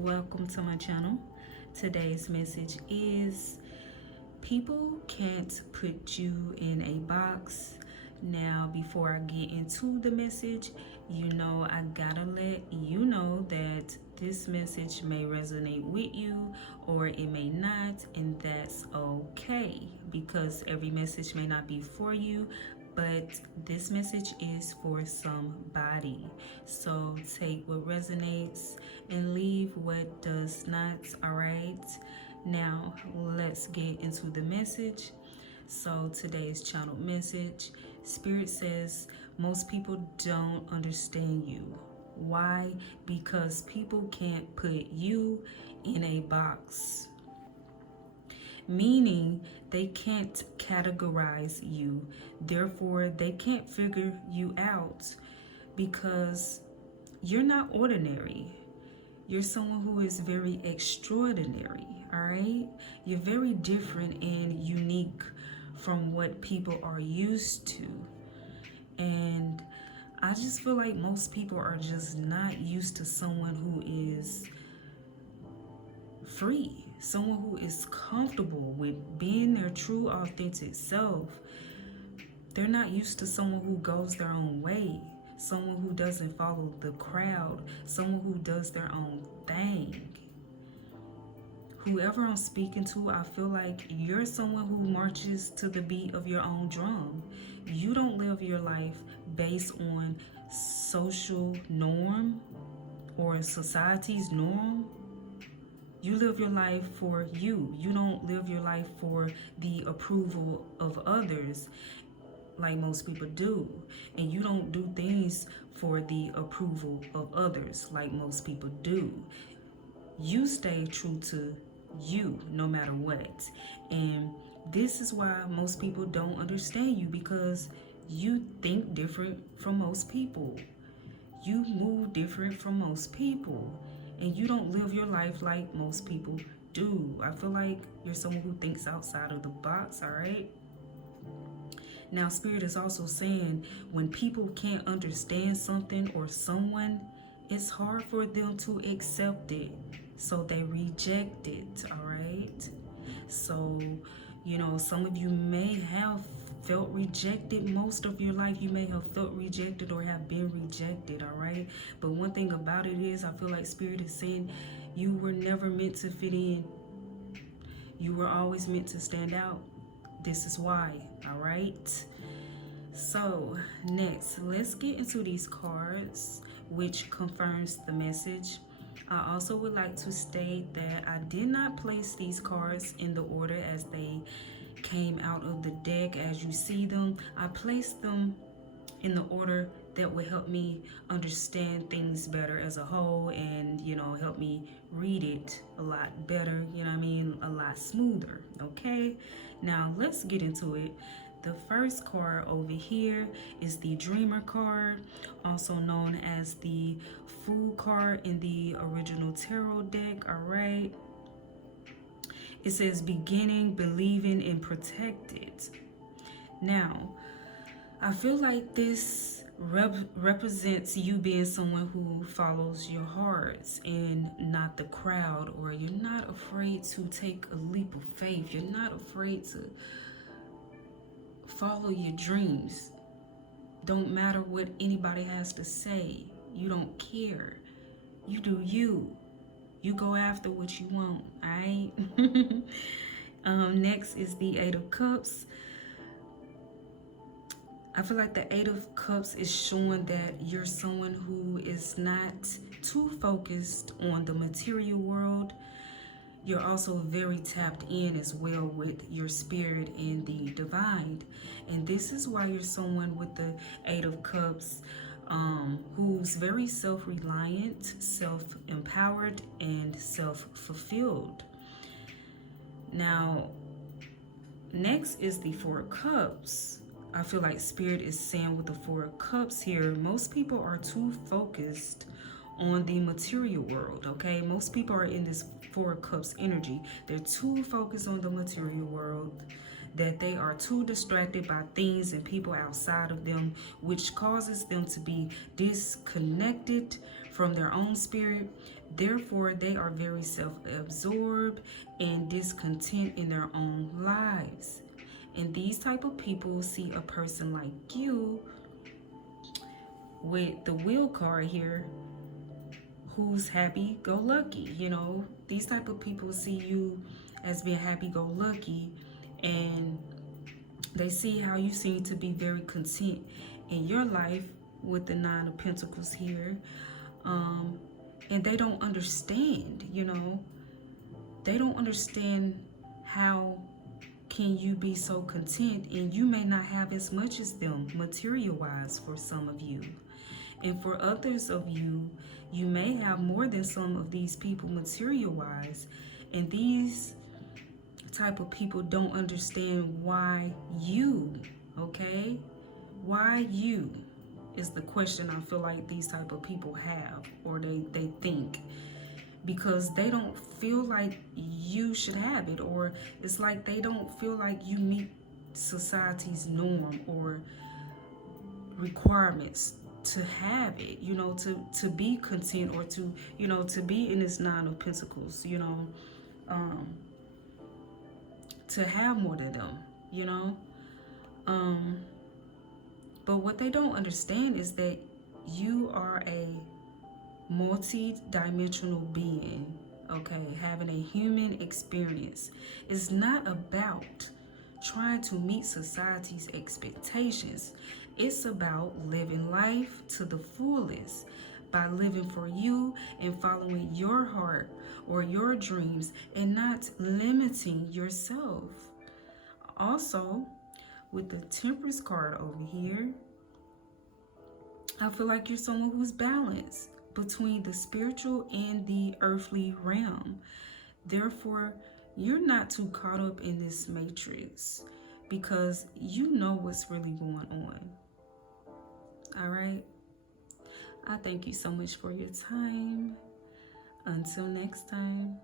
welcome to my channel. Today's message is people can't put you in a box. Now, before I get into the message, I gotta let you know that this message may resonate with you or it may not, and that's okay because every message may not be for you, but this message is for somebody. So take what resonates and leave what does not. All right, now let's get into the message. So today's channel message, Spirit says most people don't understand you. Why? Because people can't put you in a box, meaning they can't categorize you. Therefore, they can't figure you out because you're not ordinary. You're someone who is very extraordinary, all right? You're very different and unique from what people are used to. And I just feel like most people are just not used to someone who is free, someone who is comfortable with being their true, authentic self. They're not used to someone who goes their own way, someone who doesn't follow the crowd, someone who does their own thing. Whoever I'm speaking to, I feel like you're someone who marches to the beat of your own drum. You don't live your life based on social norm or society's norm. You live your life for you. You don't live your life for the approval of others like most people do. And you don't do things for the approval of others like most people do. You stay true to you no matter what. And this is why most people don't understand you, because you think different from most people. You move different from most people. And you don't live your life like most people do. I feel like you're someone who thinks outside of the box, all right? Now, Spirit is also saying when people can't understand something or someone, it's hard for them to accept it. So they reject it, all right? So, some of you may have felt rejected most of your life. You may have felt rejected or have been rejected, all right? But one thing about it is, I feel like Spirit is saying you were never meant to fit in. You were always meant to stand out. This is why, all right? So next, let's get into these cards, which confirms the message. I also would like to state that I did not place these cards in the order as they came out of the deck as you see them. I placed them in the order that would help me understand things better as a whole and, help me read it a lot better, a lot smoother, okay? Now, let's get into it. The first card over here is the Dreamer card, also known as the Fool card in the original tarot deck, all right? It says beginning, believing, and protected. Now, I feel like this represents you being someone who follows your hearts and not the crowd, or you're not afraid to take a leap of faith. You're not afraid to follow your dreams. Don't matter what anybody has to say. You don't care. You do you. You go after what you want, all right? Next is the Eight of Cups. I feel like the Eight of Cups is showing that you're someone who is not too focused on the material world. You're also very tapped in as well with your spirit and the divine. And this is why you're someone with the Eight of Cups who's very self-reliant, self-empowered, and self-fulfilled. Now, next is the Four of Cups. I feel like Spirit is saying with the Four of Cups here, most people are too focused on the material world, okay? Most people are in this Four of Cups energy. They're too focused on the material world, that they are too distracted by things and people outside of them, which causes them to be disconnected from their own spirit. Therefore, they are very self-absorbed and discontent in their own lives. And these type of people see a person like you with the wheel card here who's happy-go-lucky. These type of people see you as being happy-go-lucky, and they see how you seem to be very content in your life with the Nine of Pentacles here. And they don't understand, they don't understand how can you be so content, and you may not have as much as them material-wise for some of you. And for others of you, you may have more than some of these people material-wise. And these type of people don't understand why you, okay? Why you is the question I feel like these type of people have, or they think. Because they don't feel like you should have it, or it's like they don't feel like you meet society's norm or requirements to have it, to be content, or to be in this Nine of Pentacles, to have more than them, but what they don't understand is that you are a multi-dimensional being, okay, having a human experience. It's not about trying to meet society's expectations. It's about living life to the fullest by living for you and following your heart or your dreams and not limiting yourself. Also, with the Temperance card over here, I feel like you're someone who's balanced between the spiritual and the earthly realm. Therefore, you're not too caught up in this matrix because you know what's really going on. All right? I thank you so much for your time. Until next time.